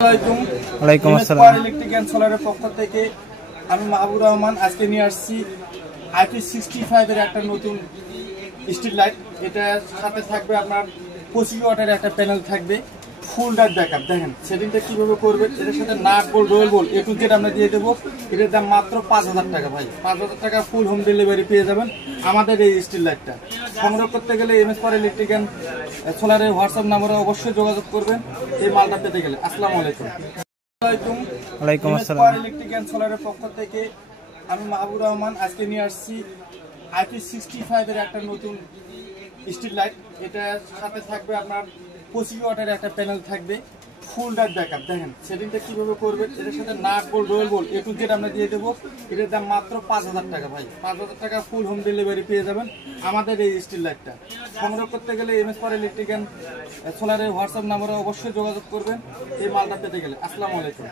ওয়ালাইকুম আসসালাম। Electric and সোলারের পক্ষ থেকে আমি মাহবুব রহমান আজকে নিয়ে আসছি IP65 এর একটা নতুন স্ট্রিট লাইট। এটার সাথে থাকবে আপনার 25 ওয়াটের একটা প্যানেল থাকবে, ফুল লাইট ব্যাকআপ। দেখেন সেটিংটা কিভাবে করবেন। এটার সাথে nut bolt roll bolt A to Z আমরা দিয়ে দেবো। এটার দাম মাত্র 5000 টাকা ভাই। 5000 টাকা ফুল হোম ডেলিভারি পেয়ে যাবেন আমাদের এই স্ট্রিট লাইটটা। সংগ্রহ করতে গেলে MS পাওয়ার ইলেকট্রিক এন্ড সোলারের হোয়াটসঅ্যাপ নাম্বারে অবশ্যই যোগাযোগ করবেন এই মালটা পেতে গেলে। আসসালামু আলাইকুম। ওয়ালাইকুম আসসালাম। ইলেকট্রিক এন্ড সোলারের পক্ষ থেকে আমি মাহবুব রহমান আজকে নিয়ে আসছি IP65 এর একটা নতুন স্ট্রিট লাইট। এটার সাথে থাকবে আপনার 25 ওয়াটের একটা প্যানেল থাকবে, ফুল লাইট ব্যাকআপ। দেখেন সেটিংটা কিভাবে করবেন। এটার সাথে nut bolt roll bolt A to Z আমরা দিয়ে দেবো। এটার দাম মাত্র 5000 টাকা ভাই। 5000 টাকা ফুল হোম ডেলিভারি পেয়ে যাবেন আমাদের এই স্ট্রিট লাইটটা। সংগ্রহ করতে গেলে MS পাওয়ার ইলেকট্রিক এন্ড সোলারের হোয়াটসঅ্যাপ নাম্বারে অবশ্যই যোগাযোগ করবেন এই মালটা পেতে গেলে। আসসালামু আলাইকুম।